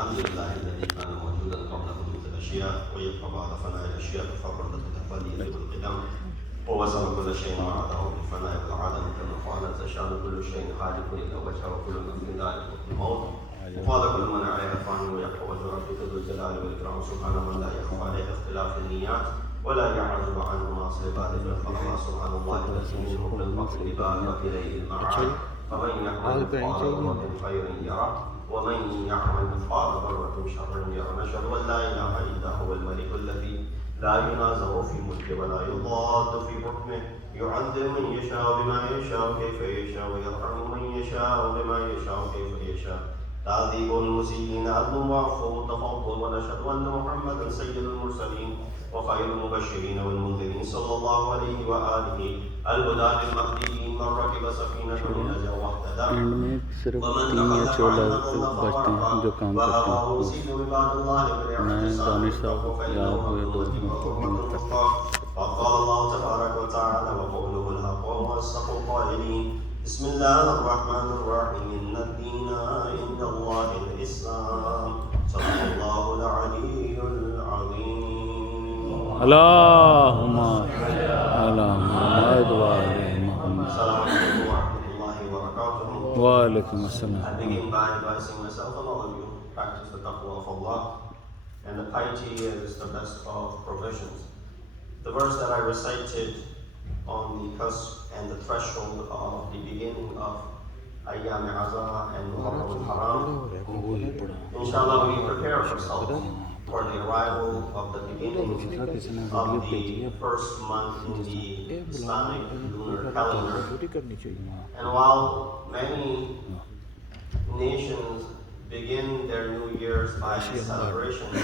الحمد لله الذي كان موجودا قبل حدوث الاشياء ويبقى بعد فناء الاشياء بفقرة التفضيل والقدم ووزن كل شيء وعده بالفناء والعدم كما قال تشاء كل شيء خالق الا وجهه وكل نفس ذلك الموت وقال كل من عليها فان ويبقى وجه ربك ذو الجلال والاكرام سبحان من لا يخفى عليه اختلاف النيات ولا يعزب عنه ناصر ذلك الخلق سبحان الله الذي منه في الفقر بال واليه المعاد فمن يعمل مثقال ذرة خيرا يره ومن يعمل مثقال ذرة شرا يره نشهد ان لا اله الا هو الملك الذي لا ينازع في ملكه ولا يضاد في حكمه يعذب من يشاء بما يشاء كيف يشاء ويرحم من يشاء بما يشاء كيف يشاء تعذيب المسيئين عدل وعفو تفضل ونشهد ان محمدا سيد المرسلين وخير المبشرين والمنذرين صلى الله عليه واله الهدى للمهديين من ركب سفينه نجا واهتدى and में सिर्फ ومن 3 या دخل 14 बचते हैं जो काम करते हैं मैं दानिश साहब याद हुए दोस्तों وقال الله تبارك وتعالى وقوله الحق واصدق القائلين بسم الله الرحمن الرحيم ان الدين عند الله الاسلام صدق الله العلي العظيم اللهم على محمد وعلى محمد السلام عليكم ورحمه الله وبركاته. وعليكم السلام. I begin by advising myself and all of you practice the taqwa of Allah, and the piety is the best of provisions. The verse that I recited on the cusp and the threshold of the beginning of Ayyam Azah and Muharram al-Haram, inshallah we prepare ourselves for the arrival of the beginning of the first month in the Islamic lunar calendar. And while many nations begin their New Year's by celebrations,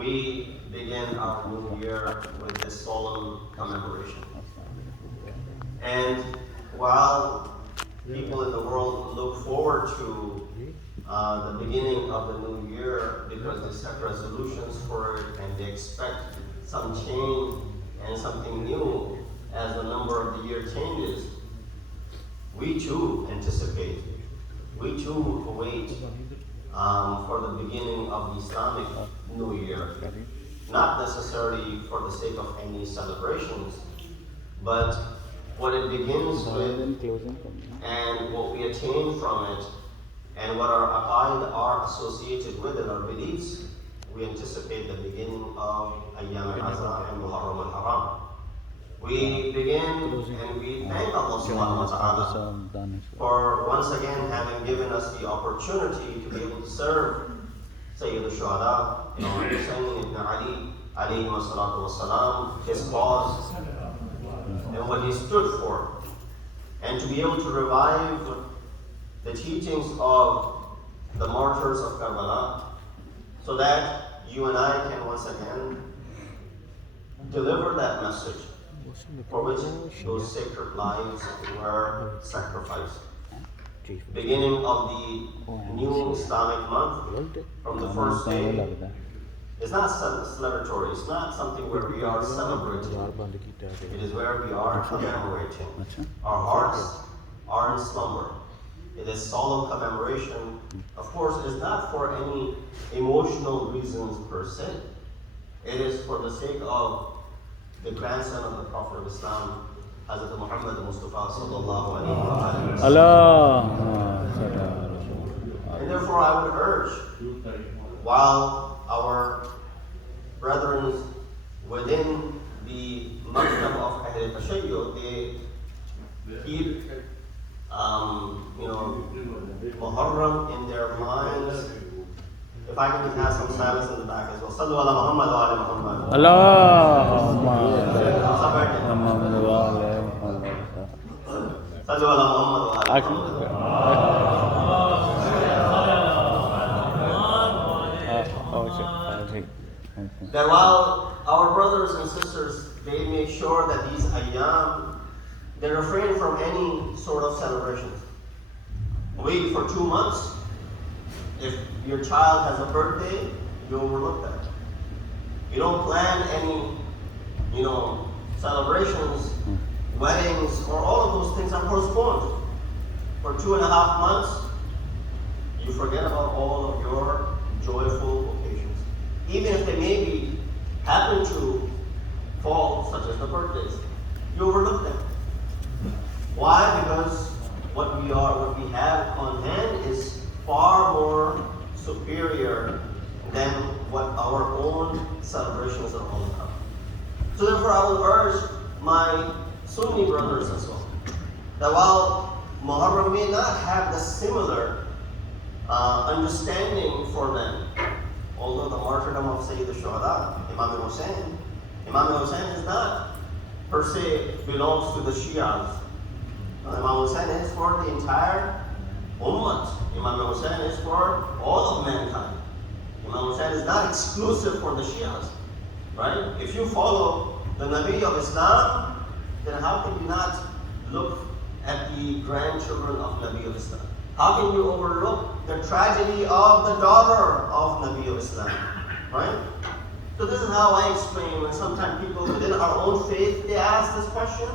we begin our New Year with this solemn commemoration. And while people in the world look forward to the beginning of the new year because they set resolutions for it and they expect some change and something new as the number of the year changes, we too anticipate, we too await for the beginning of the Islamic New Year, not necessarily for the sake of any celebrations, but what it begins with and what we attain from it and what our aqaid are associated with in our beliefs, we anticipate the beginning of Ayyam al-Azah and Muharram al-Haram. We begin and we thank Allah subhanahu wa ta'ala for once again having given us the opportunity to be able to serve Sayyid al-Shuhada, Hussein ibn Ali, alayhi wa salatu wa salam, his cause and what he stood for, and to be able to revive the teachings of the martyrs of Karbala, so that you and I can once again deliver that message for which those sacred lives were sacrificed. Beginning of the new Islamic month, from the first day, it's not celebratory, it's not something where we are celebrating. It is where we are commemorating. Our hearts are in slumber. It is solemn commemoration. Of course, it is not for any emotional reasons per se. It is for the sake of the grandson of the Prophet of Islam, Hazrat Muhammad Mustafa sallallahu alayhi wa sallam. And therefore I would urge, while our brethren within the maktab of Ahl-e-Bait, they keep Muharram in their minds. If I can just have some silence in the back as well. Sallu ala Muhammad wa ala Muhammad. Allahumma Sallu ala Muhammad wa ala Muhammad. That while our brothers and sisters, they make sure that these ayyam, they refrain from any sort of celebrations. Wait for 2 months. If your child has a birthday, you overlook that. You don't plan any, celebrations, weddings, or all of those things are postponed. For 2.5 months, you forget about all of your more superior than what our own celebrations are all about. So therefore I will urge my Sunni brothers as well, that while Muharram may not have the similar understanding for them, although the martyrdom of Sayyid al-Shuhada, Imam Hussein is not per se belongs to the Shias. Imam Hussein is for the entire Ummah. Imam Hussein is for all of mankind. Imam Hussein is not exclusive for the Shias, right? If you follow the Nabi of Islam, then how can you not look at the grandchildren of Nabi of Islam? How can you overlook the tragedy of the daughter of Nabi of Islam, right? So this is how I explain when sometimes people within our own faith, they ask this question.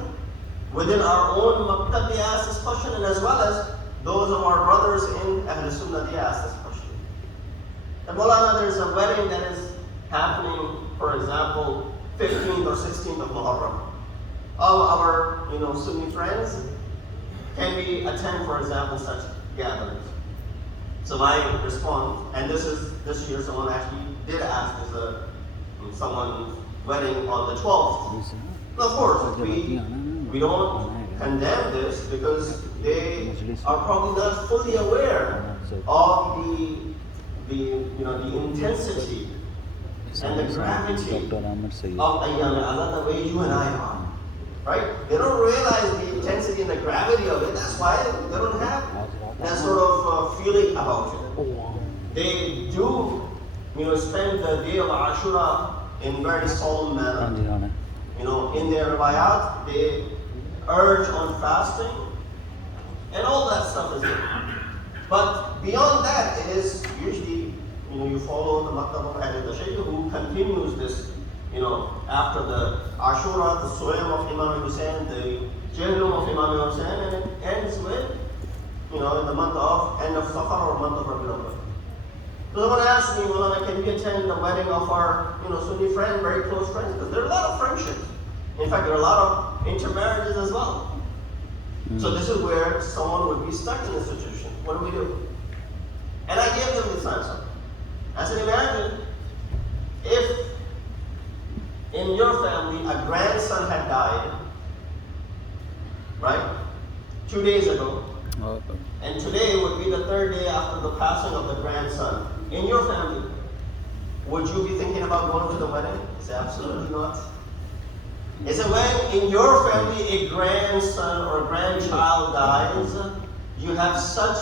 Within our own maktab, they ask this question, and as well as those of our brothers in Ahl-e-Sunnah, they ask this question. And Molana, there's a wedding that is happening, for example, 15th or 16th of Muharram. Of our, Sunni friends, can we attend, for example, such gatherings? So my response, and this year someone actually did ask, is someone's wedding on the 12th. Of course, we don't condemn this because they are probably not fully aware of the intensity and the gravity of Ayyam al-Azha the way you and I are. Right? They don't realize the intensity and the gravity of it. That's why they don't have that sort of feeling about it. They do, spend the day of Ashura in very solemn manner. In their riwayat, they urge on fasting, and all that stuff is there. But beyond that, it is usually, you follow the maktab of Ahl-e-Bait who continues this, after the Ashura, the Soyam of Imam Hussein, the Jahlum of Imam Hussein, and it ends with, in the month of end of Safar or month of Rabiul Awwal. So someone asked me, Molana, can we attend the wedding of our, Sunni friend, very close friends? Because there are a lot of friendships. In fact, there are a lot of intermarriages as well. So this is where someone would be stuck in this situation. What do we do? And I gave them this answer. I said, imagine if in your family a grandson had died, right, 2 days ago, and today would be the third day after the passing of the grandson. In your family, would you be thinking about going to the wedding? I said, absolutely not. I said, when in your family a grandson or grandchild dies, you have such,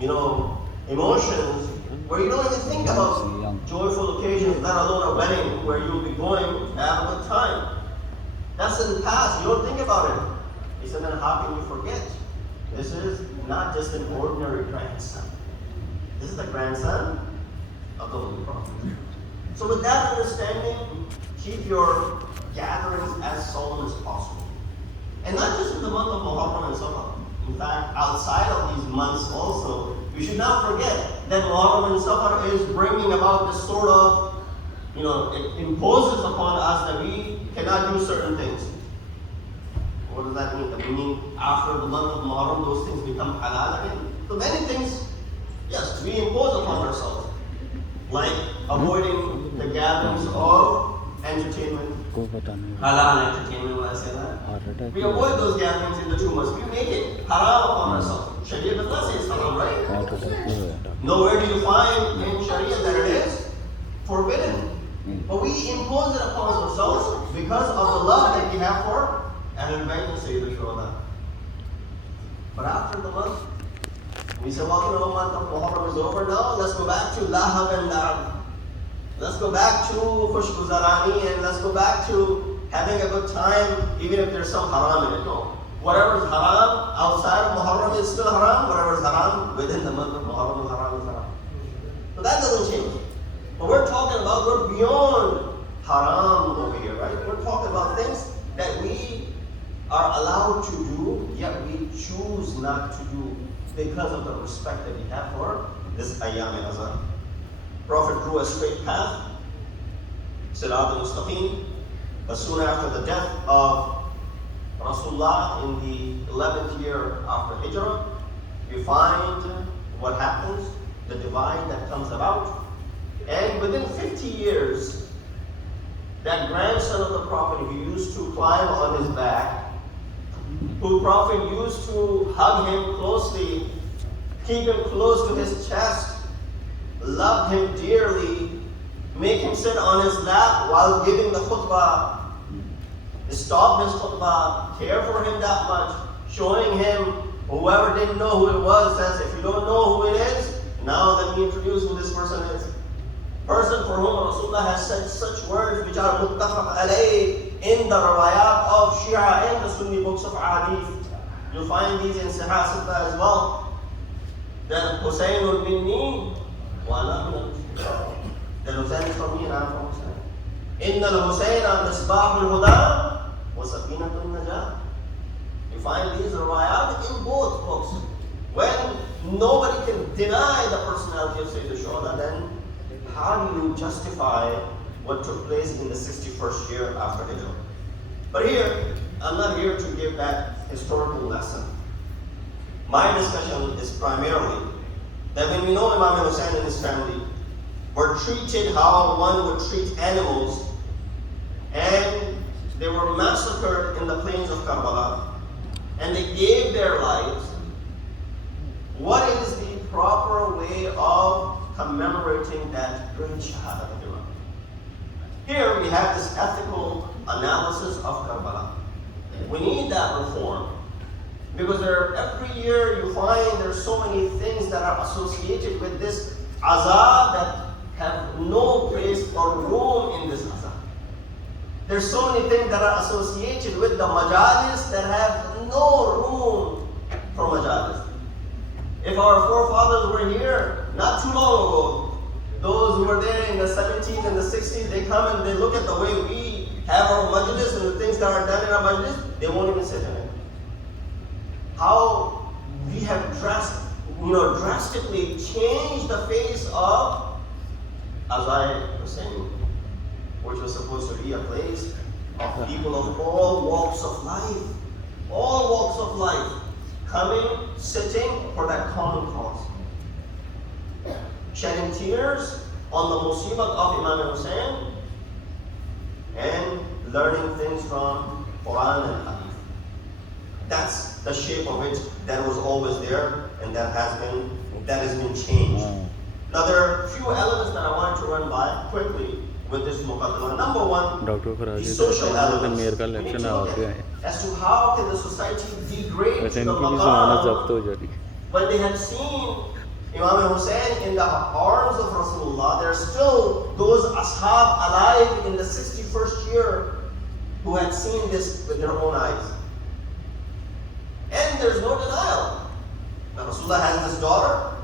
emotions where you don't even think about joyful occasions, let alone a wedding where you'll be going to have a good time. That's in the past. You don't think about it. He said, then how can you forget? This is not just an ordinary grandson. This is the grandson of the Holy Prophet. So with that understanding, keep your gatherings as solemn as possible. And not just in the month of Muharram and Safar. In fact, outside of these months also, we should not forget that Muharram and Safar is bringing about this sort of, it imposes upon us that we cannot do certain things. What does that mean? That we mean after the month of Muharram, those things become halal again? So many things, yes, we impose upon ourselves. Like avoiding the gatherings of entertainment. Halal entertainment, when I say that. We avoid those gatherings in the 2 months. We make it haram upon ourselves. Sharia does not say it's haram, right? Nowhere do you find in Sharia that it is forbidden. But we impose it upon ourselves because of the love that we have for Ahl-e-Bait and Syed al-Shuhada. But after the month, we say, well, month of Muharram is over now, let's go back to lahab and la'ab. Let's go back to khushguzarani and let's go back to having a good time, even if there's some haram in it. No. Whatever is haram outside of Muharram is still haram. Whatever is haram within the month of Muharram is haram. So that doesn't change. But we're beyond haram over here, right? We're talking about things that we are allowed to do, yet we choose not to do because of the respect that we have for this Ayyam al-Azha. Prophet drew a straight path, Sirat al-Mustaqim, but soon after the death of Rasulullah in the 11th year after Hijrah, you find what happens. the divide that comes about. And within 50 years, that grandson of the Prophet who used to climb on his back, who the Prophet used to hug him closely, keep him close to his chest, loved him dearly, make him sit on his lap while giving the khutbah, stop his khutbah, care for him that much, showing him, whoever didn't know who it was says, if you don't know who it is, now let me introduce who this person is. Person for whom Rasulullah has said such words which are muttafaq alayh in the riwayat of Shia and the Sunni books of Hadith. You'll find these in Sahih Sittah as well. That Hussein will be me, wa ana min al-muslimin. That Hussein is from me and I'm from Hussein. Inna al-Husayna misbah al-huda wa safinatu al-najah. You find these riwayat in both books. When nobody can deny the personality of Sayyid al-Shuhada, then how do you justify what took place in the 61st year after Hijrah? But here, I'm not here to give that historical lesson. My discussion is primarily that when we know Imam Hussein and his family were treated how one would treat animals, and they were massacred in the plains of Karbala, and they gave their lives, what is the proper way of commemorating that great shahada of Imam? Here we have this ethical analysis of Karbala. We need that reform because every year you find there's so many things that are associated with this azab that have no place or room in this azab. There's so many things that are associated with the majalis that have no room for majalis. If our forefathers were here not too long ago, those who were there in the 70s and the 60s, they come and they look at the way we have our majlis and the things that are done in our majlis, they won't even sit in it. How we have drastically changed the face of, as I was saying, which was supposed to be a place of people of all walks of life, coming, sitting for that common cause. Shedding tears on the musibat of Imam Hussein and learning things from Quran and Hadith. That's the shape of it that was always there and that has been changed. Now there are a few elements that I wanted to run by quickly with this muqaddimah. Number one, the social elements. We need to look at as to how can the society degrade to the maqam. When they had seen Imam Hussein in the arms of Rasulullah, there are still those ashab alive in the 61st year who had seen this with their own eyes. And there's no denial. Now Rasulullah has this daughter.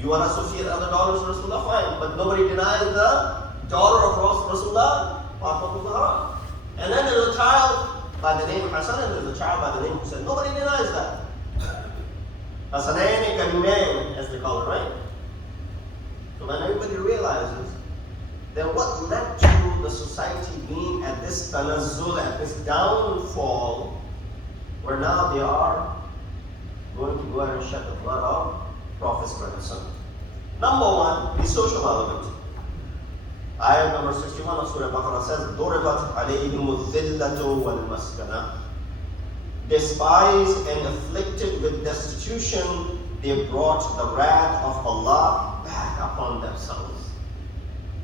You want to associate other daughters with Rasulullah? Fine. But nobody denies the daughter of Rasulullah, Fatima. And then there's a child by the name of Hassan and there's a child by the name of Hussein. Nobody denies that. Hassanaini Karimain, as they call it, right? So when everybody realizes, then what led to the society being at this tanazzul, at this downfall, where now they are going to go ahead and shed the blood of Prophet's grandson? Number one, the social element. Ayah number 61 of Surah Baqarah says, ضُرِبَتْ عَلَيْهِمُ الذِّلَّةُ وَالْمَسْكَنَةُ. Despised and afflicted with destitution, they brought the wrath of Allah back upon themselves.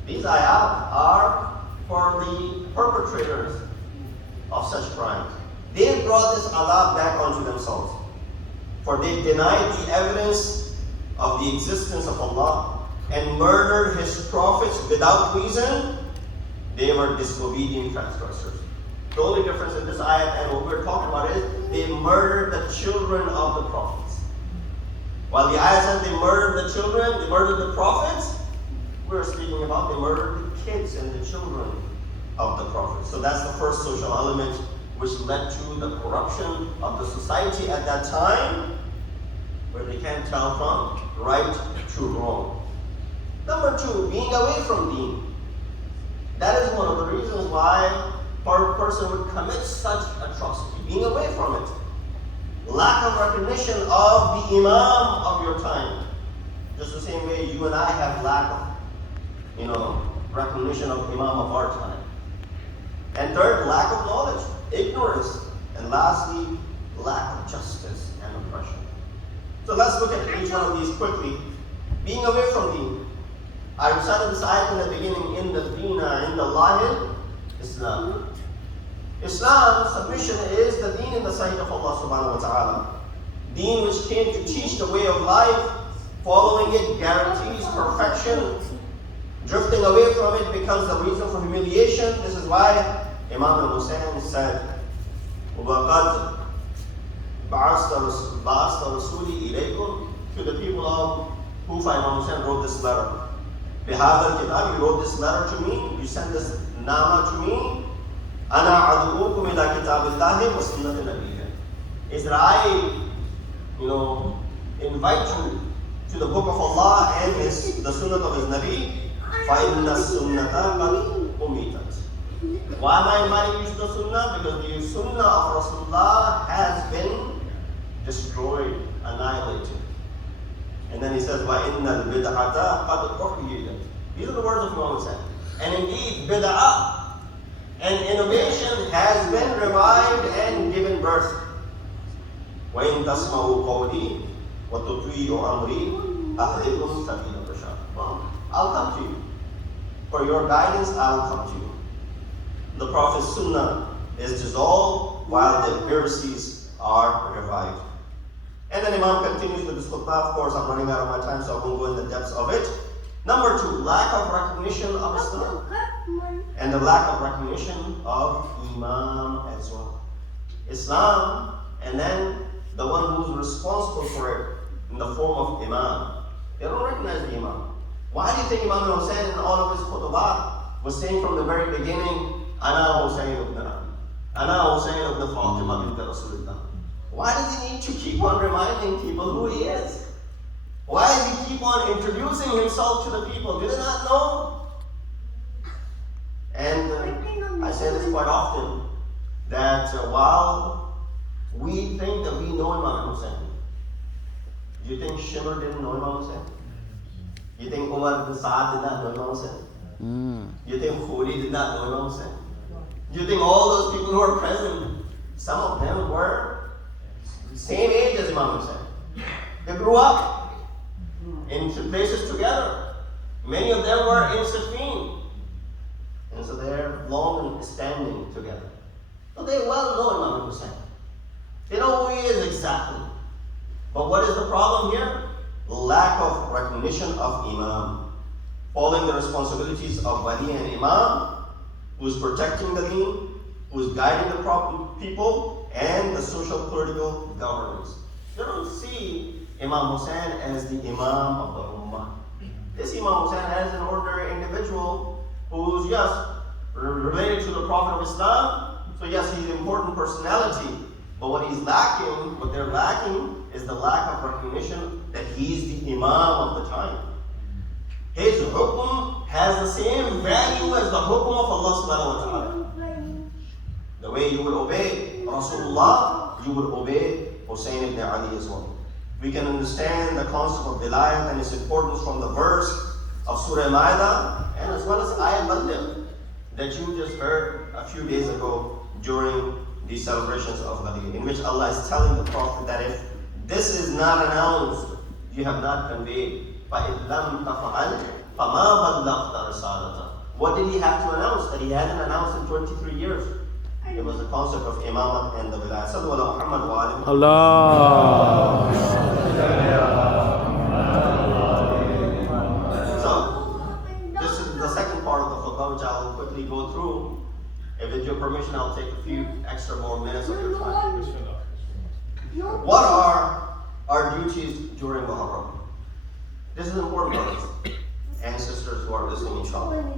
These ayat are for the perpetrators of such crimes. They brought this Allah back onto themselves. For they denied the evidence of the existence of Allah and murdered His prophets without reason. They were disobedient transgressors. The only difference in this ayat and what we're talking about is they murdered the children of the prophets. While the ayat says they murdered the children, they murdered the prophets, we're speaking about they murdered the kids and the children of the prophets. So that's the first social element which led to the corruption of the society at that time, where they can't tell from right to wrong. Number two, being away from deen. That is one of the reasons why a person would commit such atrocity, being away from it. Lack of recognition of the Imam of your time. Just the same way you and I have lack of, recognition of Imam of our time. And third, lack of knowledge, ignorance. And lastly, lack of justice and oppression. So let's look at each one of these quickly. Being away from deen. I recited this ayat in the beginning, in the deena, in the lahil, Islam. Islam, submission is the deen in the sight of Allah subhanahu wa ta'ala. Deen which came to teach the way of life, following it guarantees perfection. Drifting away from it becomes the reason for humiliation. This is why Imam al-Hussein said, وَقَدْ بَعَثْتَ رَسُولِي إِلَيْكُمْ. To the people of Kufa, Imam Hussein wrote this letter. بِهَذَا الْكِتَابِ, you wrote this letter to me, you sent this nama to me. أَنَا عَدُوكُمْ إِلَى كِتَابِ اللَّهِ وَسُنَّةِ نَبِيِّهِ. Is that I, invite you to the book of Allah and the sunnah of His Nabi. فَإِنَّ السُنَّةَ قَدْ أُمِيتَتْ. Why am I inviting you to the sunnah? Because the sunnah of Rasulullah has been destroyed, annihilated. And then he says, وَإِنَّ الْبِدْعَةَ قَدْ أُحْيِيتَتْ. These are the words of Imam Hussein. And indeed, bid'ah and innovation has been revived and given birth. وَإِن تَسْمَعُوا قَوْلِي وَتُطِيعُوا أَمْرِي أَهْدِكُمْ سَبِيلَ الرَّشَادِ. Well, I'll come to you. For your guidance, I'll come to you. The Prophet's sunnah is dissolved while the heresies are revived. And then Imam continues with this khutbah. Of course, I'm running out of my time, so I won't go in the depths of it. Number 2, lack of recognition of Islam. And the lack of recognition of Imam as well. Islam, and then the one who's responsible for it in the form of Imam. They don't recognize the Imam. Why do you think Imam Hussein in all of his khutbah was saying from the very beginning, Ana Hussein ibn Ali, Ana Hussein ibn Fatima bint Rasulullah? Why does he need to keep on reminding people who he is? Why does he keep on introducing himself to the people? Do they not know? And I say this quite often, that while we think that we know Imam Hussein, do you think Shimr didn't know Imam Hussein? Do you think Umar ibn Sa'ad did not know Imam Hussein? Do you think Khuli did not know Imam Hussein? Do you think all those people who are present, some of them were the same age as Imam Hussein? They grew up in places together. Many of them were in Siffin. And so they're long standing together. So they well know Imam Hussein. They know who he is exactly. But what is the problem here? Lack of recognition of Imam. Following the responsibilities of Wali and Imam, who is protecting the deen, who is guiding the people, and the social political governance. They don't see Imam Hussein as the Imam of the Ummah. They see Imam Hussein as an ordinary individual who's, yes, related to the Prophet of Islam. So yes, he's an important personality. But what they're lacking is the lack of recognition that he's the Imam of the time. His hukum has the same value as the hukum of Allah subhanahu wa ta'ala. The way you would obey Rasulullah, you would obey Hussein ibn Ali as well. We can understand the concept of vilayat and its importance from the verse of Surah Ma'idah, and as well as Ayat Baligh that you just heard a few days ago during the celebrations of Ghadir, in which Allah is telling the Prophet that if this is not announced, you have not conveyed. فَإِذْ لَمْ تَفْعَلْ فَمَا بَلَّغْتَ رِسَالَتَهُ. What did he have to announce that he hadn't announced in 23 years? It was the concept of Imamat and the Wilayah. Sallu ala Muhammad wa alim. Allah. So, this is the second part of the khutbah, which I'll quickly go through. If with your permission, I'll take a few extra more minutes of your time. What are our duties during Muharram? This is important for us and sisters who are listening, inshallah.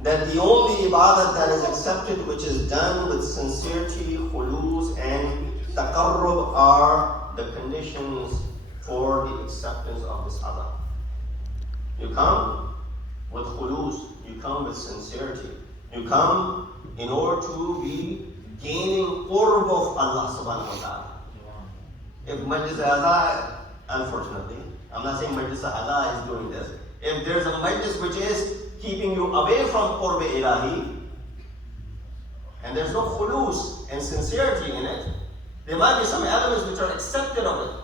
That the only ibadat that is accepted, which is done with sincerity, khulus, and taqarrub, are the conditions for the acceptance of this adab. You come with khulus, you come with sincerity, you come in order to be gaining qurb of Allah subhanahu wa ta'ala. If majlis azah, unfortunately, I'm not saying Majlis Allah is doing this. If there's a Majlis which is keeping you away from Qurb Ilahi, and there's no khulus and sincerity in it, there might be some elements which are accepted of it,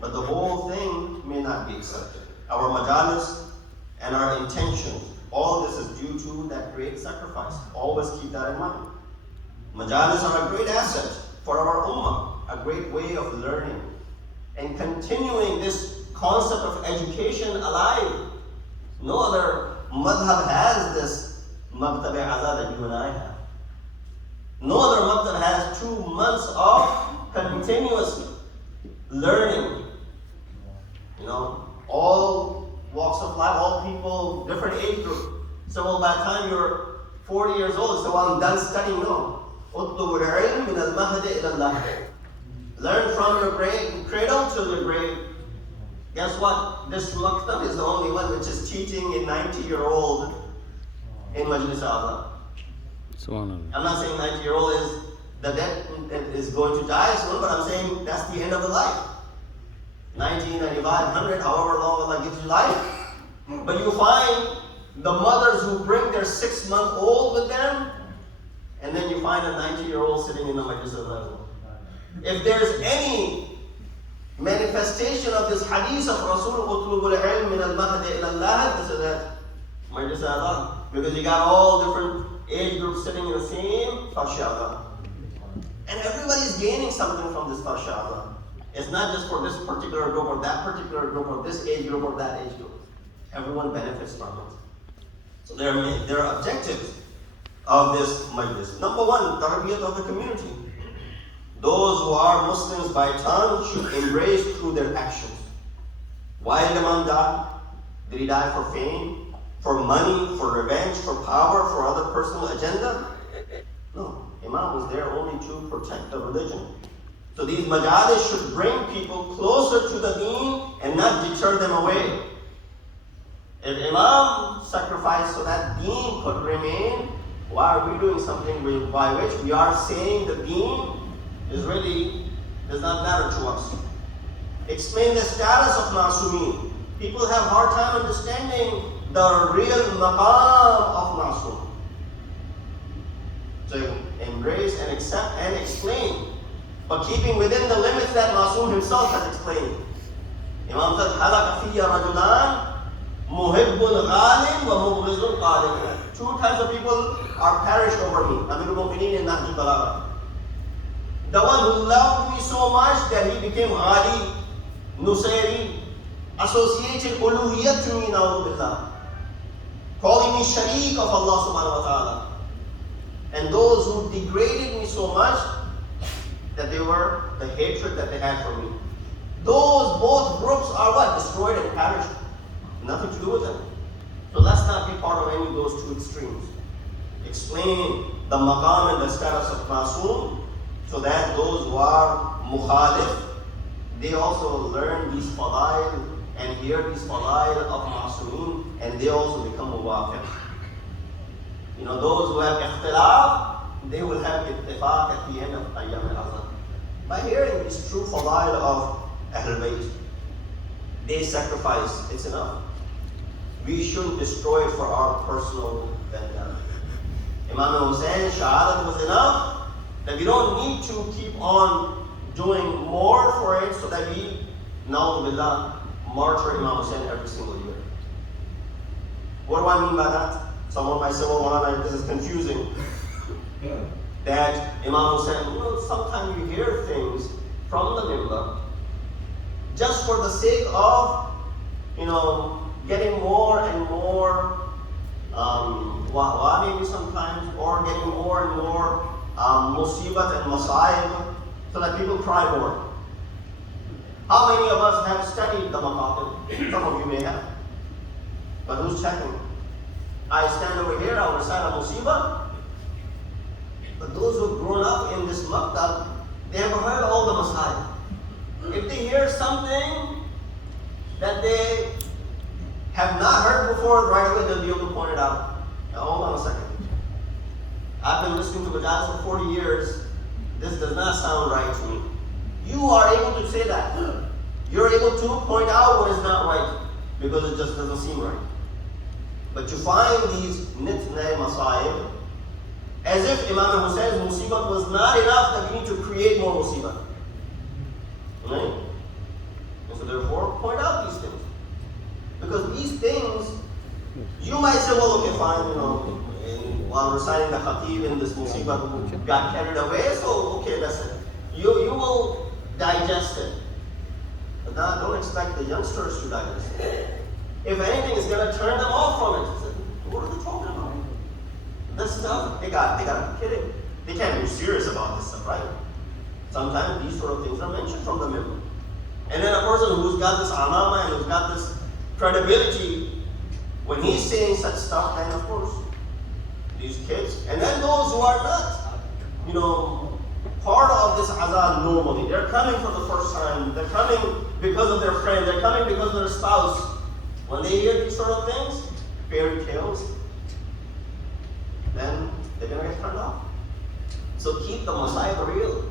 but the whole thing may not be accepted. Our majalis and our intentions, all this is due to that great sacrifice. Always keep that in mind. Majalis are a great asset for our ummah, a great way of learning and continuing this concept of education alive. No other madhab has this maktab-e-azad that you and I have. No other maktab has 2 months of continuous learning. You know, all walks of life, all people, different age group. So well, by the time you're 40 years old, so I'm done studying. No. اطلب العلم من المهد إلى اللحد. Learn from your cradle to the grave. Guess what? This maktab is the only one which is teaching a 90-year-old in Majlis Allah. Subhanallah. I'm not saying 90-year-old is the dead is going to die soon, but I'm saying that's the end of the life. 90, 95, 100, however long Allah gives you life. But you find the mothers who bring their 6-month-old with them, and then you find a 90-year-old sitting in the Majlis Allah. If there's any manifestation of this hadith of Rasul, utlubul ilm min al-mahd ila al-lahad, this is that Majlis Allah. Because you got all different age groups sitting in the same farsha Allah. And everybody's gaining something from this farsha Allah. It's not just for this particular group or that particular group or this age group or that age group. Everyone benefits from it. So there are objectives of this majlis. Number one, tarbiyat of the community. Those who are Muslims by tongue should embrace through their actions. Why did Imam die? Did he die for fame, for money, for revenge, for power, for other personal agenda? No. Imam was there only to protect the religion. So these majalis should bring people closer to the deen and not deter them away. If Imam sacrificed so that deen could remain, why are we doing something by which we are saying the deen is really does not matter to us? Explain the status of Masumeen. People have hard time understanding the real maqam of Masum. So embrace and accept and explain, but keeping within the limits that Masum himself has explained. Imam said, "Halaka fiyya rajulan, muhibbun ghalin wa mubghizun qalim." 2 types of people are perished over me. Amirul Mu'mineen and Nahjul Balagha. The one who loved me so much that he became ghali, nusayri, associated uluhiyat to me, na'udhu billah, calling me shareek of Allah subhanahu wa ta'ala. And those who degraded me so much that they were the hatred that they had for me. Those both groups are what? Destroyed and perished. Nothing to do with them. So let's not be part of any of those 2 extremes. Explain the maqam and the status of Masum so that those who are mukhalif, they also learn these fadail and hear these fadail of Masumeen, and they also become muwafiq. You know, those who have ikhtilaf, they will have ittifaq at the end of Ayyam al-Azhar. By hearing these true fadail of Ahl-e-Bait, they sacrifice, it's enough. We shouldn't destroy it for our personal vendetta. Imam Hussein, shahadat was enough, that we don't need to keep on doing more for it so that we, na'udhu billah, martyr Imam Hussein every single year. What do I mean by that? Someone might say, well, Molana, this is confusing. That Imam Hussein, sometimes you hear things from the Mimbar just for the sake of, getting more and more wah maybe sometimes, or getting more and more musibat and masaib, so that people cry more. How many of us have studied the maqatil? Some of you may have. But who's checking? I stand over here, I'll recite a musibah. But those who've grown up in this maktab, they have heard all the masaib. If they hear something that they have not heard before, right away they'll be able to point it out. Now hold on a second. I've been listening to majalis for 40 years. This does not sound right to me. You are able to say that. you're able to point out what is not right because it just doesn't seem right. But to find these nitne masa'ib, as if Imam Hussein's musibat was not enough, that we need to create more musibat. Right? And so therefore, point out these things. Because these things, you might say, well, okay, fine, while reciting the khatib in this musibat got carried away, so okay, that's it. You will digest it. But now don't expect the youngsters to digest it. If anything, it's going to turn them off from it. What are they talking about? This stuff, they got to be kidding. They can't be serious about this stuff, right? Sometimes these sort of things are mentioned from the middle. And then a person who's got this alama and who's got this credibility, when he's saying such stuff, then of course, these kids, and then those who are not, part of this azan normally, they're coming for the first time, they're coming because of their friend, they're coming because of their spouse. When they hear these sort of things, fairy tales, then they're going to get turned off. So keep the masa'ib real.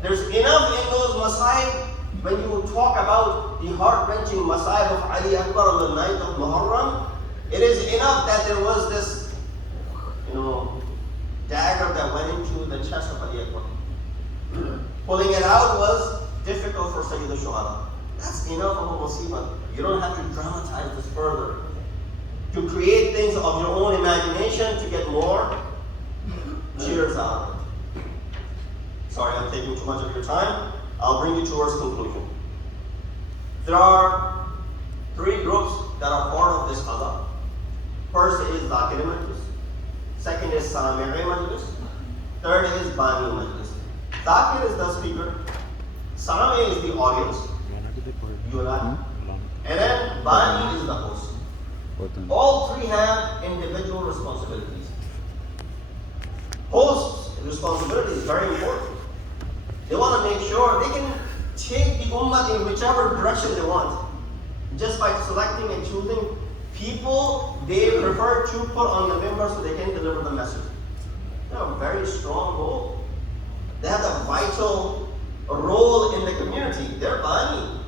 There's enough in those masa'ib when you talk about the heart-wrenching masa'ib of Ali Akbar on the night of Muharram. It is enough that there was this, dagger that went into the chest of Ali Akbar. Pulling it out was difficult for Sayyid al-Shuhada. That's enough of a musibah. You don't have to dramatize this further. To create things of your own imagination to get more cheers out of it. Sorry, I'm taking too much of your time. I'll bring you towards conclusion. There are 3 groups that are part of this qada. First is Zakir Majlis. Second is Sami'i Majlis. Third is Bani Majlis. Zakir is the speaker. Sami is the audience. You and I. And then Bani is the host. All 3 have individual responsibilities. Host's responsibility is very important. They want to make sure they can take the ummah in whichever direction they want. Just by selecting and choosing people they prefer to put on the member so they can deliver the message. They have a very strong role. They have a vital role in the community. They're Bani.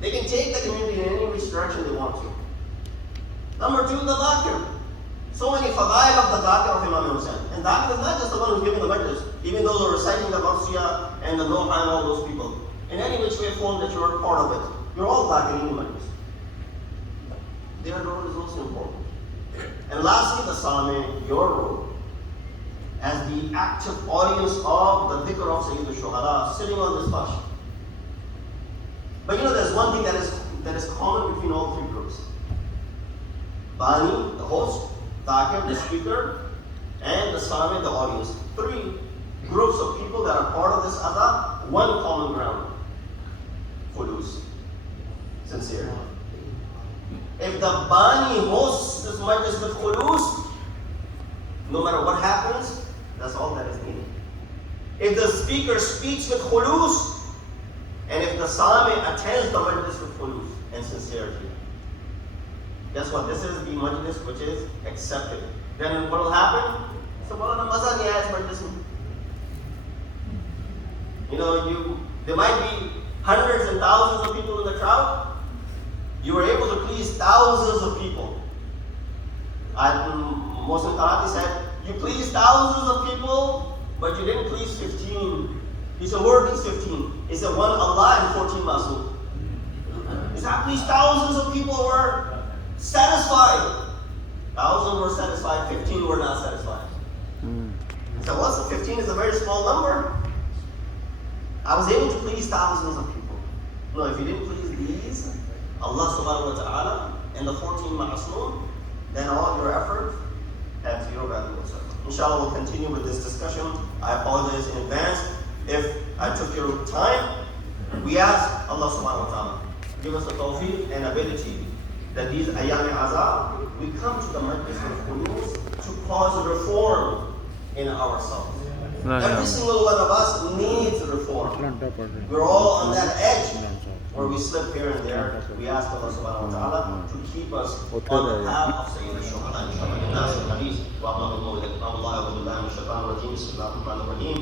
They can take the community in any which direction they want to. Number 2, the Dhakir. So many fadail of the Dhakir of Imam Hussain. And Dhakir is not just the one who's giving the majlis, even though they're reciting the Marsiyah and the Noha and all those people. In any which way form that you're a part of it, you're all Dhakir in the majlis. Their role is also important. And lastly, the Sami, your role, as the active audience of the dhikr of Sayyid al-Shuhada, sitting on this bush. But there's one thing that is common between all 3 groups. Bani, the host, Dhakir, the speaker, and the Sami, the audience. 3 groups of people that are part of this adha, one common ground. Khulus. Sincerity. If the Bani hosts this majlis with khulus, no matter what happens, that's all that is needed. If the speaker speaks with khulus, and if the Sami attends the majlis with khulus and sincerity, guess what? This is the majlis which is accepted. Then what will happen? So, Molana maza nahi aaya is majlis mein. There might be hundreds and thousands of people in the crowd. You were able to please thousands of people. Mohsen Karati said, you pleased thousands of people, but you didn't please 15. He said, who is 15? He said, 1 Allah and 14 Masoom. He said, I pleased thousands of people who were satisfied. 1,000 were satisfied, 15 were not satisfied. He said, what's the 15 is a very small number. I was able to please thousands of people. No, if you didn't please these, Allah subhanahu wa ta'ala, and the 14 ma'asnoon, then all your effort have 0 value whatsoever. Inshallah, we'll continue with this discussion. I apologize in advance if I took your time. We ask Allah subhanahu wa ta'ala, give us the tawfiq and ability that these ayam azab, we come to the majlis of quluz to cause a reform in ourselves. Every single one of us needs reform. We're all on that edge where we slip here and there. We ask Allah subhanahu wa ta'ala to keep us on the path of Sayyid al-Shuhada.